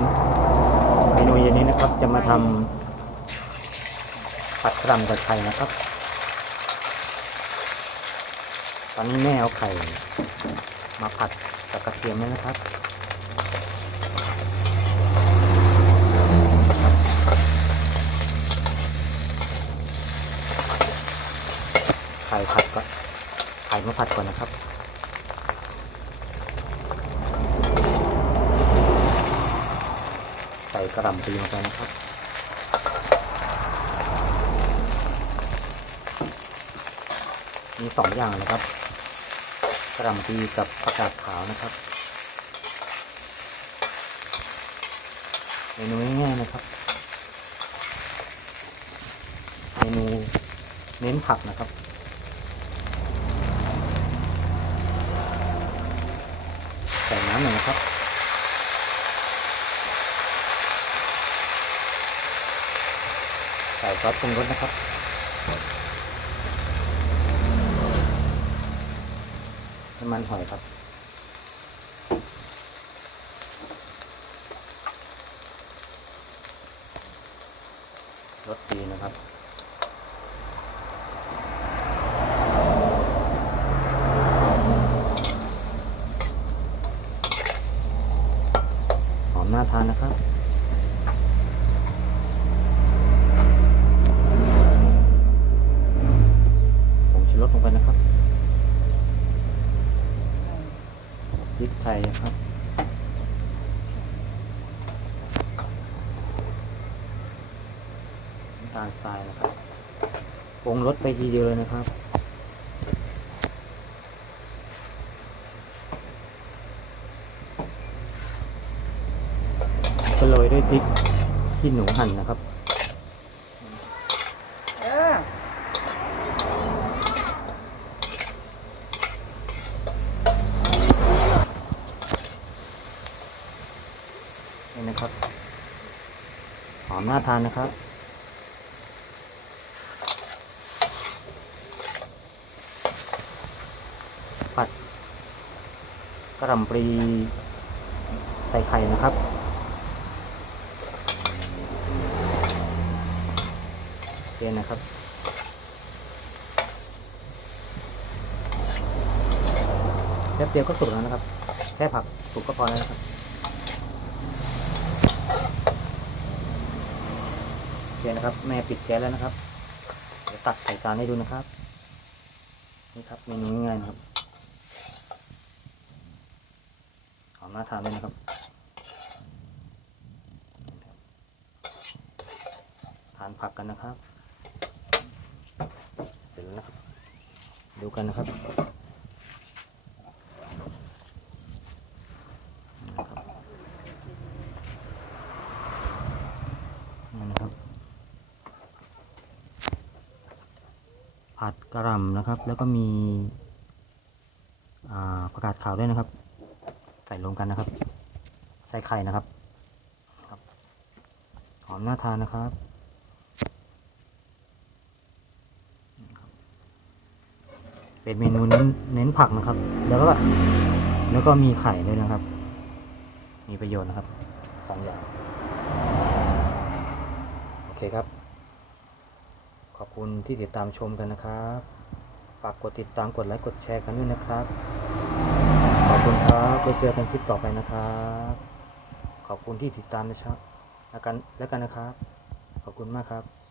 นะครับ จะมาทำผัดกระหล่ำกับไข่นะครับ ตอนนี้แม่เอาไข่ มาผัดกับกระเทียมแล้วนะครับไข่ผัดก่อนไข่มาผัดก่อนนะครับ ใส่ กระหล่ำปีลงไปนะครับ มีสองอย่างนะครับ กระหล่ำปีกับผักกาดขาวนะครับเมนูง่ายๆนะครับเมนูเน้นผักนะครับใส่น้ำหน่อยนะครับ ใส่ซอสปรุงรสนะครับ น้ำมันหอยครับ รสดีนะครับหอมน่าทานนะครับ ผมชิลดลงไปนะครับ ไทยนะครับน้ำตาลทรายนะครับปรุงรสไปทีเดียวเลยนะครับก็โรยด้วยพริกที่หนูหั่นนะครับ นี่นะครับหอมน่าทานนะครับผัดกระหล่ำปลีใส่ไข่นะครับโอเคนะครับแป๊บเดียวก็สุกแล้วนะครับ แค่ผักสุกก็พอแล้วนะครับ โอ เคนะครับ แม่ปิดแก๊สแล้วนะครับ เดี๋ยวตักใส่จานให้ดูนะครับ นี่ครับเมนูง่ายๆนะครับหอมน่าทานเลยนะครับ ทานผักกันนะครับ เสร็จแล้วนะครับ ดูกันนะครับนะครับนี่นะครับ ผัดกระหล่ำนะครับ แล้วก็มีอ่าผักาดขาวด้วยนะครับ ใส่รวมกันนะครับ ใส่ไข่นะครับหอมน่าทานนะครับเป็นเมนูเน้นเน้นผักนะครับ แล้วก็แล้วก็มีไข่ด้วยนะครับ มีประโยชน์นะครับสองอย่าง โอเคครับ อบคุณที่ติดตามชมกันนะครับ ฝากกดติดตามกดไลค์กดแชร์กันด้วยนะครับ ขอบคุณครับไว้เจอกันคลิปต่อไปนะครับ ขอบคุณที่ติดตามนะครับแล้วกันแล้วกันนะครับ ขอบคุณมากครับ